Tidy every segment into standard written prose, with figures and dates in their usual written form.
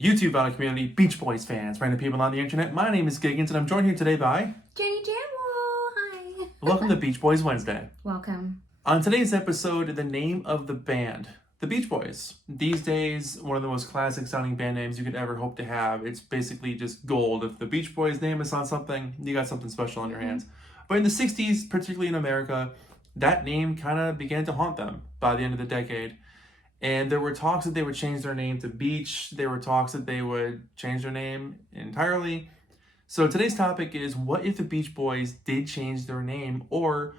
YouTube Valley community, Beach Boys fans, random people on the internet. My name is Giggens, and I'm joined here today by Jenny Jamwell. Hi. welcome to Beach Boys Wednesday. Welcome. On today's episode, the name of the band, the Beach Boys. These days, one of the most classic sounding band names you could ever hope to have. It's basically just gold. If the Beach Boys name is on something, you got something special on your hands. But in the 60s, particularly in America, that name kind of began to haunt them by the end of the decade. And there were talks that they would change their name to Beach. There were talks that they would change their name entirely. So today's topic is, what if the Beach Boys did change their name, or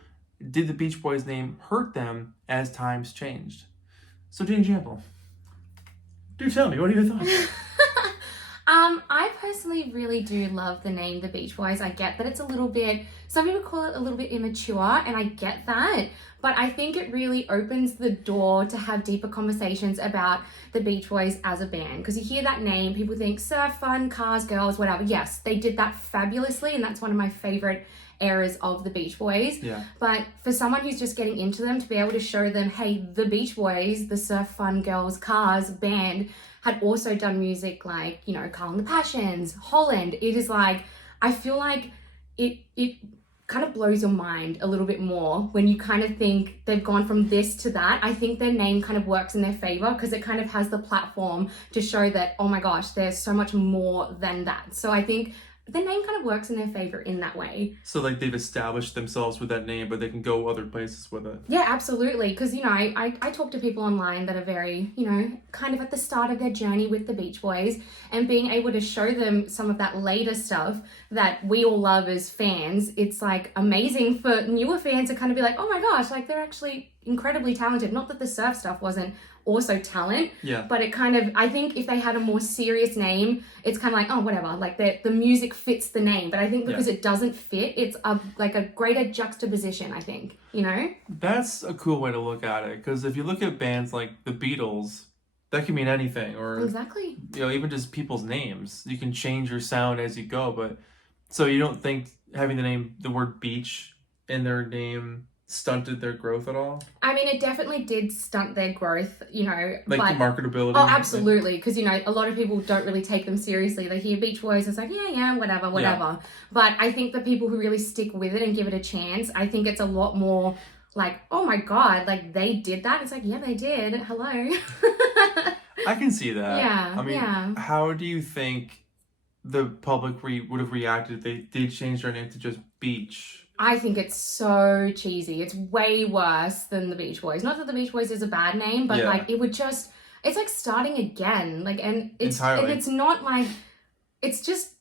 did the Beach Boys name hurt them as times changed? So Jane Jample, do tell me, what are your thoughts? I personally really do love the name The Beach Boys. I get that it's a little bit, some people call it a little bit immature, and I get that. But I think it really opens the door to have deeper conversations about the Beach Boys as a band. Because you hear that name, people think surf, fun, cars, girls, whatever. Yes, they did that fabulously, and that's one of my favorite eras of the Beach Boys. Yeah. But for someone who's just getting into them, to be able to show them, hey, the Beach Boys, the surf, fun, girls, cars band, had also done music like, you know, Carl and the Passions, Holland. It is like, I feel like it kind of blows your mind a little bit more when you kind of think they've gone from this to that. I think their name kind of works in their favor because it kind of has the platform to show that, oh my gosh, there's so much more than that. So I think the name kind of works in their favor in that way. So like they've established themselves with that name, but they can go other places with it. Yeah, absolutely. Because, you know, I talk to people online that are very, you know, kind of at the start of their journey with the Beach Boys, and being able to show them some of that later stuff that we all love as fans, it's like amazing for newer fans to kind of be like, oh my gosh, like they're actually incredibly talented. Not that the surf stuff wasn't also talent, but it kind of, I think if they had a more serious name, it's kind of like, oh, whatever, like the music fits the name. But I think because it doesn't fit, it's like a greater juxtaposition, I think, you know? That's a cool way to look at it, because if you look at bands like the Beatles, that can mean anything, or Exactly. you know, even just people's names. You can change your sound as you go, but so you don't think having the word beach in their name stunted their growth at all? I mean, it definitely did stunt their growth, you know. Like but, the marketability? Oh, absolutely. Because, you know, a lot of people don't really take them seriously. They hear Beach Boys, it's like, yeah, whatever. Yeah. But I think the people who really stick with it and give it a chance, I think it's a lot more like, oh my God, like they did that. It's like, yeah, they did. Hello. I can see that. Yeah, I mean, how do you think the public would have reacted if they did change their name to just Beach? I think it's so cheesy. It's way worse than the Beach Boys. Not that the Beach Boys is a bad name, but like it would just, it's like starting again. Like, and it's not like, it's just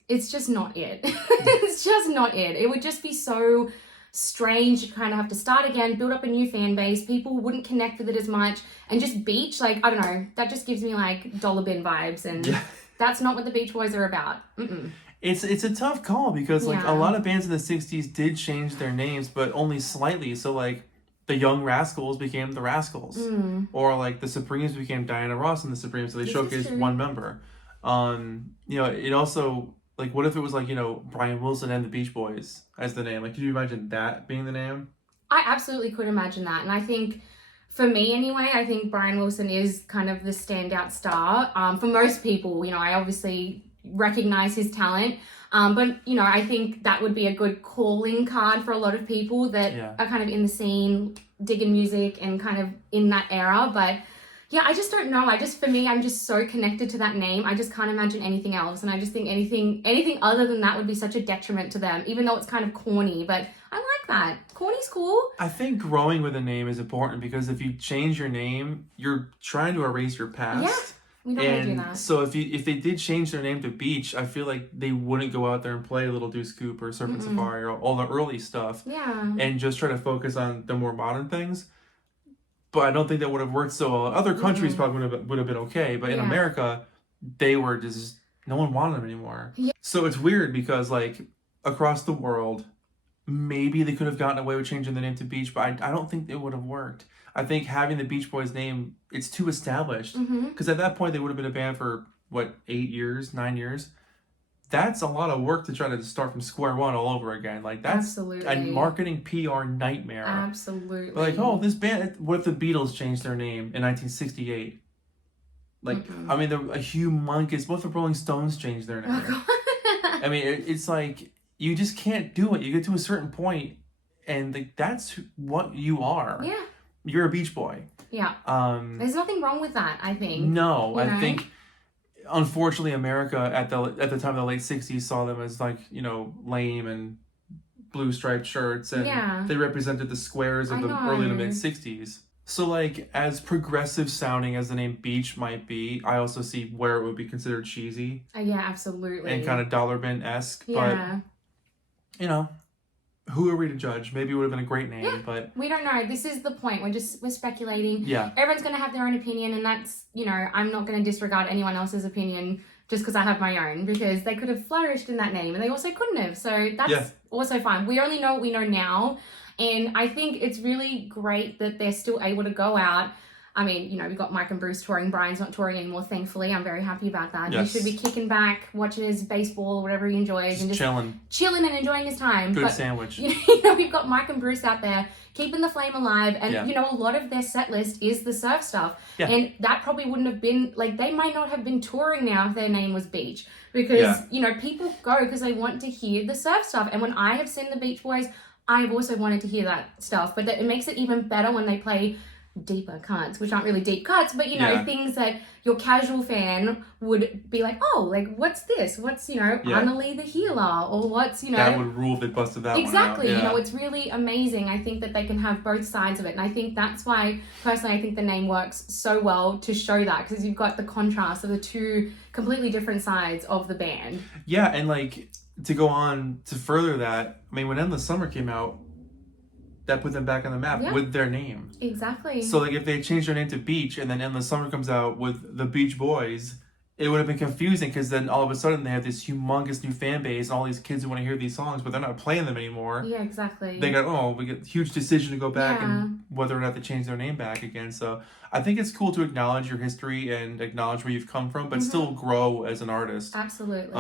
not it. It's just not it. It would just be so strange. You kind of have to start again, build up a new fan base. People wouldn't connect with it as much, and just Beach, like, I don't know, that just gives me like dollar bin vibes, and that's not what the Beach Boys are about. It's a tough call, because like a lot of bands in the 60s did change their names, but only slightly. So like the Young Rascals became the Rascals, or like the Supremes became Diana Ross and the Supremes, so they showcased one member. You know, it also, like, what if it was like, you know, Brian Wilson and the Beach Boys as the name? Like, could you imagine that being the name? I absolutely could imagine that. And I think, for me anyway, I think Brian Wilson is kind of the standout star. For most people, you know, I obviously recognize his talent. But, you know, I think that would be a good calling card for a lot of people that are kind of in the scene, digging music and kind of in that era. But yeah, I just don't know. For me, I'm just so connected to that name. I just can't imagine anything else. And I just think anything other than that would be such a detriment to them, even though it's kind of corny. But I like that. Corny's cool. I think growing with a name is important, because if you change your name, you're trying to erase your past. Yeah. We don't want to do that. So if they did change their name to Beach, I feel like they wouldn't go out there and play Little Deuce Coupe or Surfing Safari or all the early stuff. Yeah. And just try to focus on the more modern things. But I don't think that would have worked so well. Other countries probably would have been okay, but in America, they were just, no one wanted them anymore. Yeah. So it's weird, because like across the world, maybe they could have gotten away with changing the name to Beach, but I don't think it would have worked. I think having the Beach Boys name, it's too established. Because at that point, they would have been a band for, 8 years, 9 years? That's a lot of work to try to start from square one all over again. Like, that's a marketing PR nightmare. Absolutely. Like, oh, this band, what if the Beatles changed their name in 1968? Like, I mean, a humongous. Both the Rolling Stones changed their name. Oh, God. I mean, it's like you just can't do it. You get to a certain point, and like that's what you are. Yeah. You're a Beach Boy. Yeah. There's nothing wrong with that, I think. No, you know? I think unfortunately America at the time of the late 60s saw them as like, you know, lame and blue striped shirts, and they represented the squares of the early to mid 60s. So like as progressive sounding as the name Beach might be, I also see where it would be considered cheesy. Yeah, absolutely. And kind of dollar bin-esque. Yeah. But you know, who are we to judge? Maybe it would have been a great name, but we don't know. This is the point. We're speculating. Yeah. Everyone's going to have their own opinion, and that's, you know, I'm not going to disregard anyone else's opinion just because I have my own, because they could have flourished in that name and they also couldn't have. So that's also fine. We only know what we know now. And I think it's really great that they're still able to go out. I mean, you know, we've got Mike and Bruce touring. Brian's not touring anymore, thankfully. I'm very happy about that. Yes. He should be kicking back, watching his baseball, whatever he enjoys. Just chilling and enjoying his time. Good sandwich. You know, we've got Mike and Bruce out there keeping the flame alive. And, you know, a lot of their set list is the surf stuff. Yeah. And that probably wouldn't have been, like, they might not have been touring now if their name was Beach. Because, you know, people go because they want to hear the surf stuff. And when I have seen the Beach Boys, I've also wanted to hear that stuff. But it makes it even better when they play deeper cuts, which aren't really deep cuts, but you know, things that your casual fan would be like, oh, like what's this? What's, you know, Annalie the Healer, or what's, you know, that would rule if they busted that exactly. one out. You know, it's really amazing. I think that they can have both sides of it, and I think that's why personally I think the name works so well to show that, because you've got the contrast of the two completely different sides of the band. Yeah, and like to go on to further that, I mean, when Endless Summer came out, that put them back on the map with their name. Exactly. So like if they changed their name to Beach and then Endless Summer comes out with the Beach Boys, it would have been confusing, because then all of a sudden they have this humongous new fan base and all these kids who want to hear these songs, but they're not playing them anymore. Yeah, exactly. They got, we get a huge decision to go back and whether or not they change their name back again. So I think it's cool to acknowledge your history and acknowledge where you've come from, but still grow as an artist. Absolutely.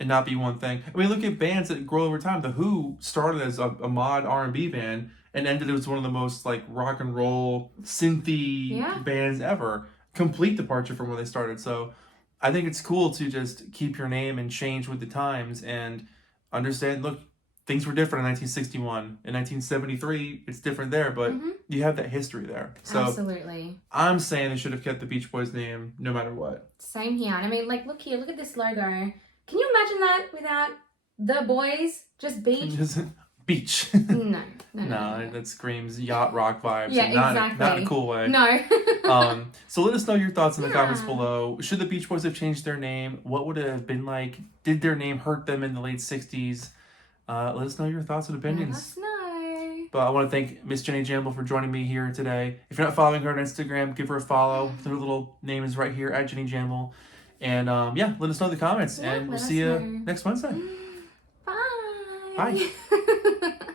And not be one thing. I mean, look at bands that grow over time. The Who started as a mod R&B band and ended as one of the most like rock and roll synthy bands ever. Complete departure from where they started. So I think it's cool to just keep your name and change with the times and understand, look, things were different in 1961. In 1973, it's different there, but you have that history there. So absolutely. I'm saying they should have kept the Beach Boys name no matter what. Same here. And I mean, like, look here, look at this logo. Can you imagine that without the boys? Just beach? Beach. No, that screams yacht rock vibes. Yeah, Not in a cool way. No. So let us know your thoughts in the comments below. Should the Beach Boys have changed their name? What would it have been like? Did their name hurt them in the late 60s? Let us know your thoughts and opinions. Let us know. But I want to thank Miss Jenny Jamble for joining me here today. If you're not following her on Instagram, give her a follow. Her little name is right here, at Jenny Jamble. And let us know in the comments, and we'll see you next Wednesday. Bye. Bye.